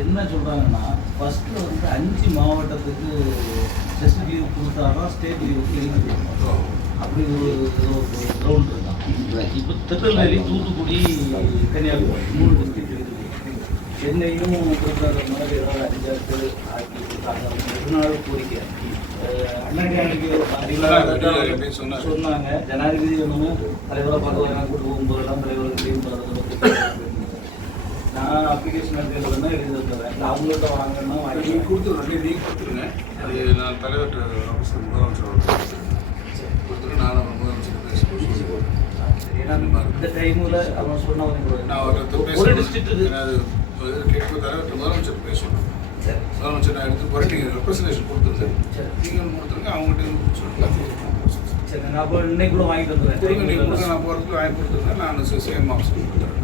என்ன சொல்கிறாங்கன்னா ஃபஸ்ட்டு வந்து அஞ்சு மாவட்டத்துக்கு டெஸ்ட் லீவ் கொடுத்தாதான் ஸ்டேட் லீவுக்கு எழுதி அப்படி ஒரு கிரவுண்ட் இருக்கான் இப்போ திருநெல்வேலி தூத்துக்குடி கன்னியாகுமரி மூணு டிஸ்ட்ரிக்ட் இருக்குது சென்னையும் கொடுக்காத மாதிரி ஏதாவது அஞ்சாறு பேர் ஆக்கி கொடுத்தாங்க. நாள் கோரிக்கை. அன்னைக்கு. சொன்னாங்க. ஜனாதிபதி வேணும் தலைவரை பார்க்க வரலாம் கூட்டு போகும்போதெல்லாம் நான் அப்ளிகேஷன் எடுத்து எழுதி தந்துடுறேன் இல்லை அவங்கள்ட்ட வாங்கன்னா நீங்க வாங்கி கொடுத்துருங்க நீங்க கொடுத்துருங்க. அது நான் தலைவர்கிட்ட ஆஃபீஸர் முதலமைச்சர் அவர்கள் கொடுத்துருங்க நான் அவர் முதலமைச்சர் பேசுகிறேன் ஏன்னா இந்த டைமில் அவன் சொன்ன நான் அவர்கிட்ட ஒரு பேசுகிறேன் அது கேட்கும் தலைவர்கிட்ட முதலமைச்சர் பேசணும் சரி. முதலமைச்சர் நான் எடுத்து போகிறேன் நீங்கள் ரெப்ரஸன்டேஷன் கொடுத்துருங்க. சரி. நீங்கள் கொடுத்துருங்க அவங்ககிட்ட சொல்லிட்டு சரி நான் அப்போ இன்னைக்கு கூட வாங்கிட்டு கொடுங்க நீங்கள் கொடுங்க வந்துடுறேன். நான் போகிறதுக்கு வாங்கி கொடுத்துருங்க. நான் சிஎம் ஆஃபீஸ் கொடுத்துறேன்.